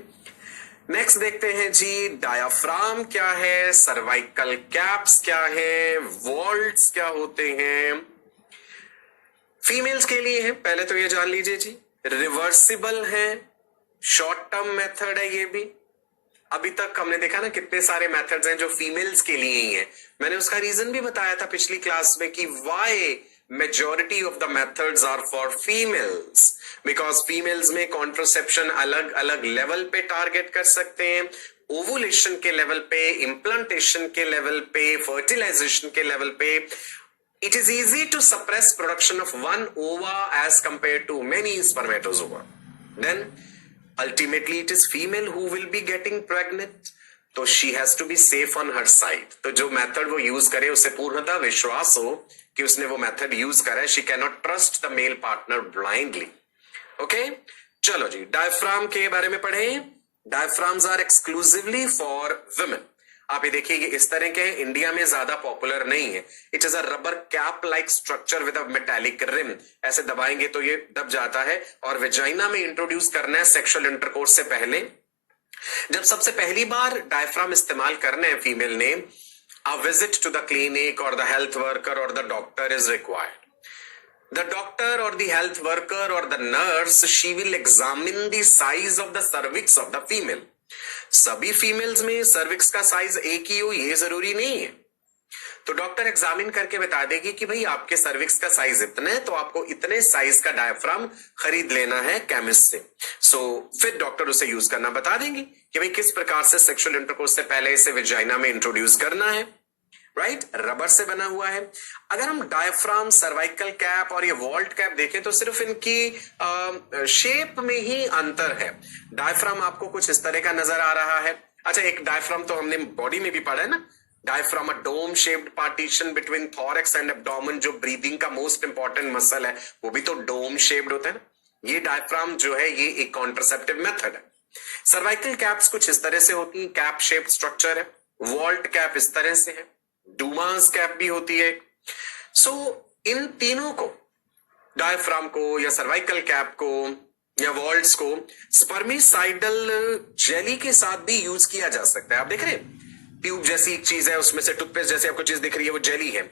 नेक्स्ट देखते हैं जी डायाफ्राम क्या है, सर्वाइकल कैप्स क्या है, वॉल्ट्स क्या होते हैं. फीमेल्स के लिए है, पहले तो ये जान लीजिए जी. रिवर्सिबल है, शॉर्ट टर्म मेथड है. ये भी अभी तक हमने देखा ना कितने सारे मेथड्स हैं जो फीमेल्स के लिए ही हैं. मैंने उसका रीजन भी बताया था पिछली क्लास में कि why majority of the methods are for females because females में कॉन्ट्रासेप्शन अलग अलग लेवल पे टारगेट कर सकते हैं. ओवुलेशन के लेवल पे, इम्प्लांटेशन के लेवल पे, फर्टिलाइजेशन के लेवल पे. It is easy to suppress production of one ova as compared to many spermatozoa. Then ultimately it is female who will be getting pregnant. तो she has to be safe on her side. तो जो method वो use करे उसे पूर्णतः विश्वास हो कि उसने वो मेथड यूज करा है. She can not trust the male partner blindly. Okay, चलो जी, डायफ्राम के बारे में पढ़े। Diaphragms are exclusively for women. आप ये देखिए, ये इस तरह के हैं, इंडिया में ज्यादा पॉपुलर नहीं है। It is a rubber cap like structure with a metallic rim. ऐसे दबाएंगे तो ये दब जाता है, और वेजाइना में इंट्रोड्यूस करना है सेक्सुअल इंटरकोर्स से पहले। जब सबसे पहली बार डायफ्राम इस्तेमाल करने हैं फीमेल ने, a visit to the clinic और द हेल्थ वर्कर और the doctor is required. The doctor or the health worker or the nurse, she will examine the size of the cervix of the female. सभी females में cervix का size एक ही हो ये जरूरी नहीं है। तो डॉक्टर एग्जामिन करके बता देगी कि भाई आपके सर्विक्स का साइज इतना है, तो आपको इतने साइज का डायफ्राम खरीद लेना है केमिस्ट से। फिर डॉक्टर उसे यूज करना बता देंगे कि भाई किस प्रकार से सेक्सुअल इंटरकोर्स से पहले इसे वेजाइना में इंट्रोड्यूस करना है। राइट, रबर से बना हुआ है। अगर हम डायफ्राम, सर्वाइकल कैप और ये वॉल्ट कैप देखें तो सिर्फ इनकी शेप में ही अंतर है। डायफ्राम आपको कुछ इस तरह का नजर आ रहा है। अच्छा, एक डायफ्राम तो हमने बॉडी में भी पढ़ा है ना, diaphragm a dome shaped partition between thorax and abdomen, जो ब्रीदिंग का मोस्ट इंपॉर्टेंट मसल है वो भी तो डोम शेप्ड होता है ना। ये डायफ्राम जो है ये एक कॉन्ट्रासेप्टिव मेथड है। सर्वाइकल कैप्स कुछ इस तरह से होती है, कैप शेप्ड स्ट्रक्चर है। वॉल्ट कैप इस तरह से है, डूमास कैप भी होती है। इन तीनों को, डायफ्राम को या सर्वाइकल कैप को या वॉल्ट्स को, स्पर्मिसाइडल जेली के साथ भी यूज किया जा सकता है। आप देख रहे हैं, ट्यूब जैसी एक चीज है, उसमें से टूथपेस्ट जैसी आपको चीज दिख रही है, वो जेली है।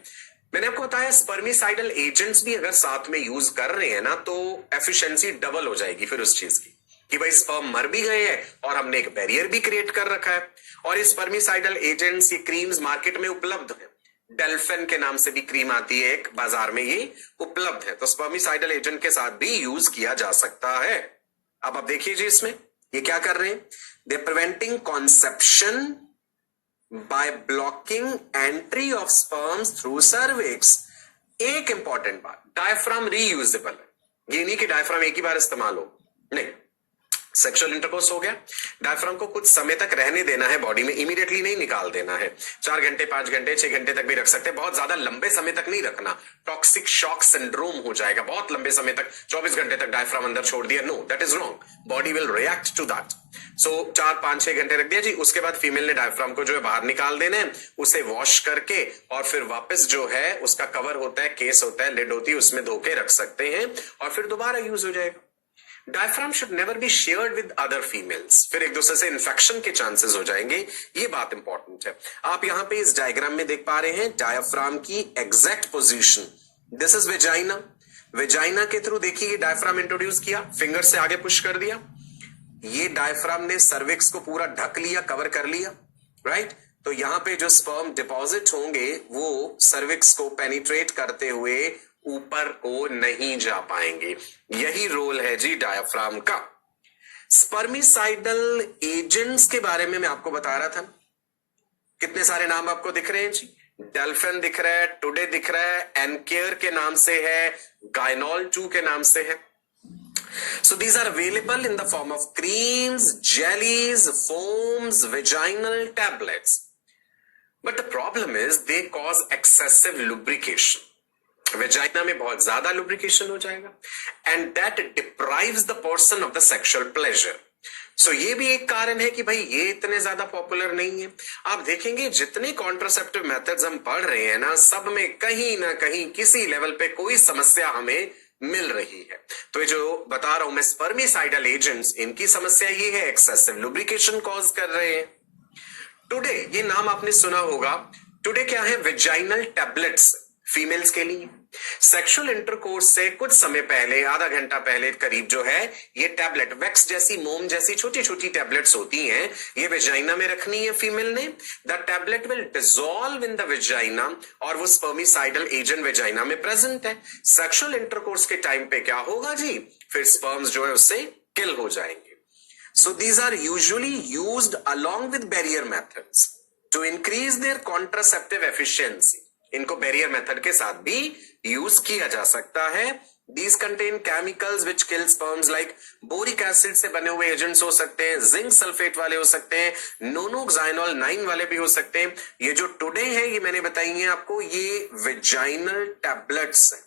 मैंने आपको बताया स्पर्मिसाइडल एजेंट्स भी अगर साथ में यूज कर रहे हैं ना, तो एफिशिएंसी डबल हो जाएगी फिर उस चीज की, कि भाई स्पर्म मर भी गए हैं और हमने एक बैरियर भी क्रिएट कर रखा है। और ये स्पर्मिसाइडल एजेंट्स, ये क्रीम्स मार्केट में उपलब्ध है। डेल्फिन के नाम से भी क्रीम आती है एक, बाजार में ये उपलब्ध है। तो स्पर्मिसाइडल एजेंट के साथ भी यूज किया जा सकता है। अब आप देखिए जी, इसमें ये क्या कर रहे हैं, they preventing conception by blocking entry of sperms through cervix. एक इंपॉर्टेंट बात, डायफ्राम रीयूजेबल है। ये नहीं कि डायफ्राम एक ही बार इस्तेमाल हो, नहीं। सेक्सुअल इंटरकोर्स हो गया, डायफ्राम को कुछ समय तक रहने देना है बॉडी में, इमीडिएटली नहीं निकाल देना है। 4 घंटे, 5 घंटे, 6 घंटे तक भी रख सकते हैं, बहुत ज्यादा लंबे समय तक नहीं रखना। टॉक्सिक शॉक सिंड्रोम हो जाएगा बहुत लंबे समय तक, 24 घंटे तक डायफ्राम अंदर छोड़ दिया, no, that is wrong. Body will react to that. 4, 5, 6 घंटे रख दिया जी। उसके बाद फीमेल ने डायफ्राम को जो है बाहर निकाल देना है, उसे वॉश करके, और फिर वापस जो है उसका कवर होता है, केस होता है, लिड होती है, उसमें धो के रख सकते हैं और फिर दोबारा यूज हो जाएगा। Diaphragm should never be shared with other females, फिर एक दूसरे से इन्फेक्शन के चांसेस हो जाएंगे, ये बात इंपॉर्टेंट है। आप यहां पे इस डायग्राम में देख पा रहे हैं डायफ्राम की exact position. This is vagina. Vagina के थ्रू देखिए ये डायफ्राम इंट्रोड्यूस किया, फिंगर से आगे पुश कर दिया, ये डायफ्राम ने सर्विक्स को पूरा ढक लिया, कवर कर लिया, राइट। तो यहां पे जो स्पर्म डिपॉजिट होंगे वो सर्विक्स को पेनिट्रेट करते हुए ऊपर को नहीं जा पाएंगे। यही रोल है जी डायफ्राम का। स्पर्मिसाइडल एजेंट्स के बारे में मैं आपको बता रहा था, कितने सारे नाम आपको दिख रहे हैं जी। डेल्फिन दिख रहा है, टुडे दिख रहा है, एनकेयर के नाम से है, गायनोल 2 के नाम से है। So these are available in the form of creams, jellies, foams, vaginal tablets. But the problem is they cause excessive lubrication. Vagina में बहुत ज्यादा लुब्रिकेशन हो जाएगा, and that deprives the person of the sexual pleasure. So ये भी एक कारण है कि भाई ये इतने ज्यादा पॉपुलर नहीं है। आप देखेंगे जितने कॉन्ट्रासेप्टिव मेथड्स हम पढ़ रहे हैं ना, सब में कहीं ना कहीं किसी लेवल पे कोई समस्या हमें मिल रही है। तो ये जो बता रहा हूं मैं, स्पर्मिसाइडल एजेंट्स, इनकी समस्या ये है एक्सेसिव लुब्रिकेशन कॉज कर रहे हैं। टुडे, ये नाम आपने सुना होगा। टुडे क्या है, वेजाइनल टैबलेट्स फीमेल्स के लिए। सेक्सुअल इंटरकोर्स से कुछ समय पहले, आधा घंटा पहले करीब जो है, ये टैबलेट वैक्स जैसी, मोम जैसी छोटी छोटी टैबलेट्स होती हैं, ये वेजाइना में रखनी है फीमेल ने। The tablet will dissolve in the vagina, और वो स्पर्मिसाइडल एजेंट वेजाइना में प्रेजेंट है। सेक्सुअल इंटरकोर्स के टाइम पे क्या होगा जी, फिर स्पर्म्स जो है उससे किल हो जाएंगे। So these are usually used along with barrier methods to increase their contraceptive efficiency. इनको बैरियर मेथड के साथ भी यूज किया जा सकता है। These contain chemicals which kill sperms, like boric acid से बने हुए एजेंट्स हो सकते हैं, जिंक सल्फेट वाले हो सकते हैं, नोनोक्साइनोल 9 वाले भी हो सकते हैं। ये जो टुडे है, ये मैंने बताई है आपको, ये वेजाइनल टैबलेट्स है,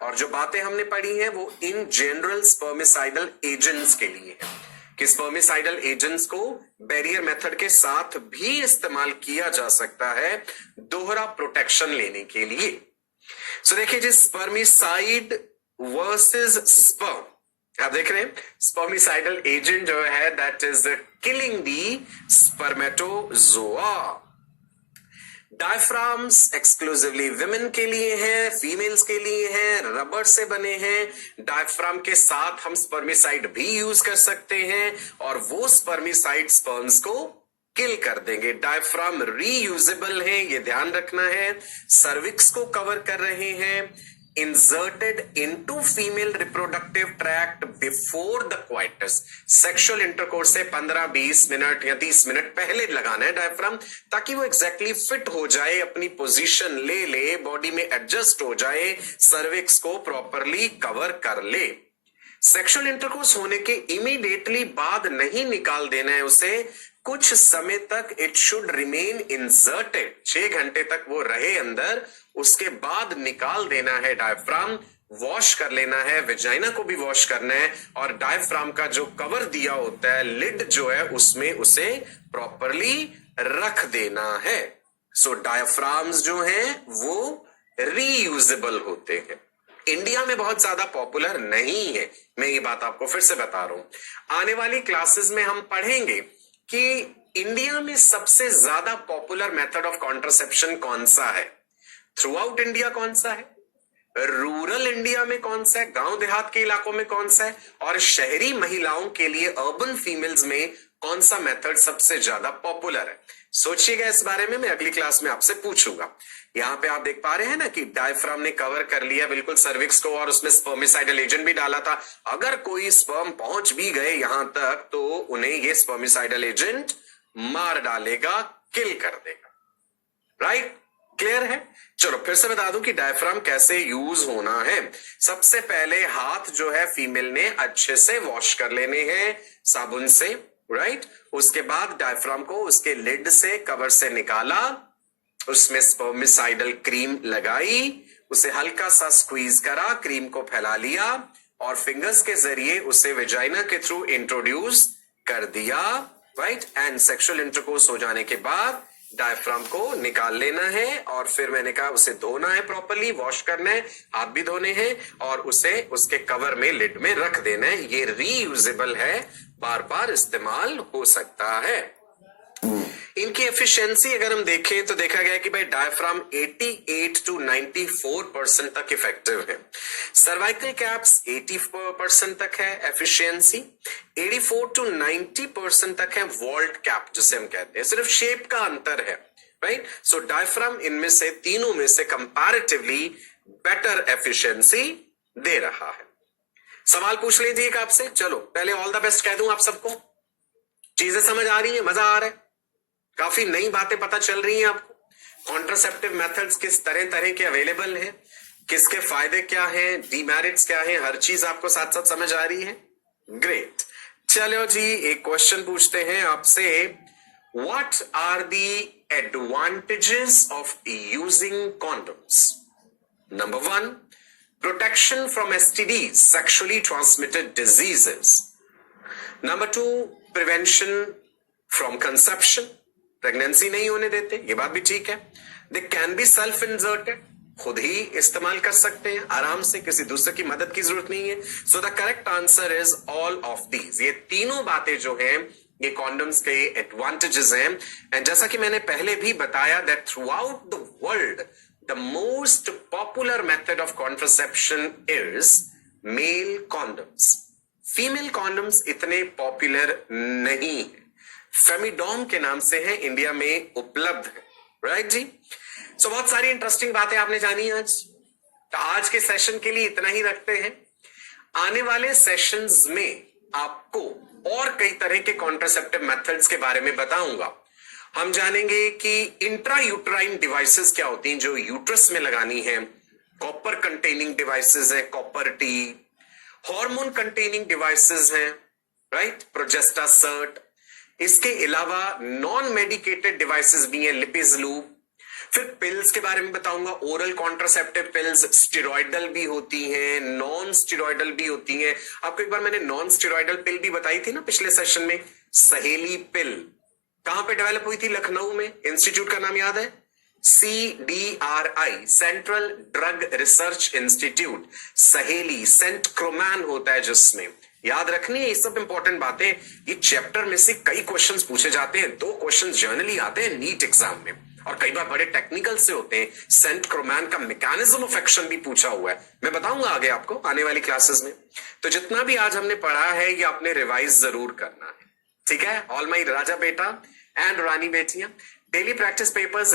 और जो बातें हमने पढ़ी हैं वो इन जनरल स्पर्मिसाइडल एजेंट्स के लिए है कि स्पर्मिसाइडल एजेंट्स को बैरियर मेथड के साथ भी इस्तेमाल किया जा सकता है दोहरा प्रोटेक्शन लेने के लिए। सो देखिए जी, स्पर्मिसाइड वर्सेस स्पर्म, आप देख रहे हैं स्पर्मिसाइडल एजेंट जो है that is killing the spermatozoa. Diaphragms exclusively women के लिए हैं, फीमेल्स के लिए हैं, रबर से बने हैं। डायफ्राम के साथ हम स्पर्मिसाइड भी यूज कर सकते हैं और वो स्पर्मिसाइड स्पर्म्स को किल कर देंगे। डायफ्राम रीयूजेबल है, ये ध्यान रखना है। सर्विक्स को कवर कर रहे हैं। Inserted into female reproductive tract before the coitus, sexual intercourse से 15-20 मिनट या 30 मिनट पहले लगाना है डायफ्राम, ताकि वो एग्जैक्टली फिट हो जाए, अपनी पोजीशन ले ले, बॉडी में एडजस्ट हो जाए, सर्विक्स को प्रॉपरली कवर कर ले। सेक्सुअल इंटरकोर्स होने के इमीडिएटली बाद नहीं निकाल देना है उसे, कुछ समय तक इट शुड रिमेन इंसर्टेड, 6 घंटे तक वो रहे अंदर, उसके बाद निकाल देना है डायफ्राम। वॉश कर लेना है, वेजाइना को भी वॉश करना है और डायफ्राम का जो कवर दिया होता है, लिड जो है, उसमें उसे प्रॉपरली रख देना है। सो डायफ्राम्स जो हैं वो रीयूजेबल होते हैं। इंडिया में बहुत ज्यादा पॉपुलर नहीं है, मैं ये बात आपको फिर से बता रहा हूं। आने वाली क्लासेस में हम पढ़ेंगे कि इंडिया में सबसे ज्यादा पॉपुलर मेथड ऑफ कॉन्ट्रासेप्शन कौन सा है, थ्रू आउट इंडिया कौन सा है, रूरल इंडिया में कौन सा है, गांव देहात के इलाकों में कौन सा है, और शहरी महिलाओं के लिए अर्बन फीमेल्स में कौन सा मेथड सबसे ज्यादा पॉपुलर है। सोचिएगा इस बारे में, मैं अगली क्लास में आपसे पूछूंगा। यहां पे आप देख पा रहे हैं ना कि डायफ्राम ने कवर कर लिया बिल्कुल सर्विक्स को और उसमें स्पर्मिसाइडल एजेंट भी डाला था। अगर कोई स्पर्म पहुंच भी गए यहां तक तो उन्हें ये स्पर्मिसाइडल एजेंट मार डालेगा, किल कर देगा। राइट, क्लियर है? चलो फिर से बता दूं कि डायफ्राम कैसे यूज होना है। सबसे पहले हाथ जो है फीमेल ने अच्छे से वॉश कर लेने हैं साबुन से, राइट। उसके बाद डायफ्राम को उसके लिड से, कवर से निकाला, उसमें स्पर्मिसाइडल क्रीम लगाई, उसे हल्का सा स्क्वीज करा, क्रीम को फैला लिया और फिंगर्स के जरिए उसे वेजाइना के थ्रू इंट्रोड्यूस कर दिया, राइट। एंड सेक्सुअल इंटरकोर्स हो जाने के बाद डायफ्राम को निकाल लेना है और फिर मैंने कहा उसे धोना है, प्रॉपरली वॉश करना है, हाथ भी धोने हैं और उसे उसके कवर में, लिड में रख देना है। ये रीयूजेबल है, बार बार इस्तेमाल हो सकता है। इनकी एफिशिएंसी अगर हम देखें तो देखा गया कि भाई डायफ्राम 88 to 94% तक इफेक्टिव है। सर्वाइकल कैप्स 80% तक है एफिशिएंसी, 84 to 90% तक है वॉल्ट कैप जिसे हम कहते हैं, सिर्फ शेप का अंतर है, राइट। सो डायफ्राम इनमें से, तीनों में से कंपैरेटिवली बेटर एफिशिएंसी दे रहा है। सवाल पूछ लीजिए आपसे। चलो पहले ऑल द बेस्ट कह दूं आप सबको, चीजें समझ आ रही है, मजा आ रहा है, काफी नई बातें पता चल रही हैं आपको। कॉन्ट्रासेप्टिव मेथड्स किस तरह तरह के अवेलेबल हैं, किसके फायदे क्या हैं, डीमेरिट्स क्या हैं, हर चीज आपको साथ साथ समझ आ रही है। ग्रेट। चलो जी, एक क्वेश्चन पूछते हैं आपसे। What are the advantages of using condoms? Number 1, protection from STDs, sexually transmitted diseases. Number 2, prevention from conception, pregnancy नहीं होने देते, ये बात भी ठीक है। They can be self inserted, खुद ही इस्तेमाल कर सकते हैं आराम से, किसी दूसरे की मदद की जरूरत नहीं है। So the correct answer is all of these. ये तीनों बातें जो हैं ये कॉन्डम्स के एडवांटेजेस हैं। एंड जैसा कि मैंने पहले भी बताया that through out the world the most popular method of contraception is male condoms. Female condoms इतने पॉपुलर नहीं है, फेमिडॉम के नाम से है, इंडिया में उपलब्ध है, राइट जी। सो बहुत सारी इंटरेस्टिंग बातें आपने जानी आज। तो आज के सेशन के लिए इतना ही रखते हैं। आने वाले सेशंस में आपको और कई तरह के कॉन्ट्रासेप्टिव मेथड्स के बारे में बताऊंगा। हम जानेंगे कि इंट्रा यूट्राइन डिवाइसेस क्या होती हैं जो यूट्रस में लगानी है, कॉपर कंटेनिंग डिवाइसेस है, copper T, hormone containing devices हैं, राइट, प्रोजेस्टासर्ट। इसके अलावा नॉन मेडिकेटेड डिवाइसेस भी हैं, लिपिज लूप, फिर पिल्स के बारे में बताऊंगा, ओरल कॉन्ट्रासेप्टिव पिल्स स्टेरॉइडल भी होती हैं, नॉन स्टेरॉइडल भी होती हैं। आपको एक बार मैंने नॉन स्टेरॉइडल पिल भी बताई थी ना पिछले सेशन में, सहेली पिल। कहां पे डेवलप हुई थी? लखनऊ में। इंस्टीट्यूट का नाम याद है? CDRI, central drug research institute. सहेली सेंट क्रोमैन होता है जिसमें। याद रखनी है ये सब इंपॉर्टेंट बातें। ये चैप्टर में से कई क्वेश्चंस पूछे जाते हैं, 2 क्वेश्चंस जर्नली आते हैं नीट एग्जाम में, और कई बार बड़े टेक्निकल से होते हैं। सेंट क्रोमैन का मैकेनिज्म ऑफ एक्शन भी पूछा हुआ है, मैं बताऊंगा आगे आपको आने वाली क्लासेस में। तो जितना भी आज हमने पढ़ा है ये आपने रिवाइज जरूर करना है, ठीक है? ऑल माई राजा बेटा एंड रानी बेटियां, डेली प्रैक्टिस पेपर्स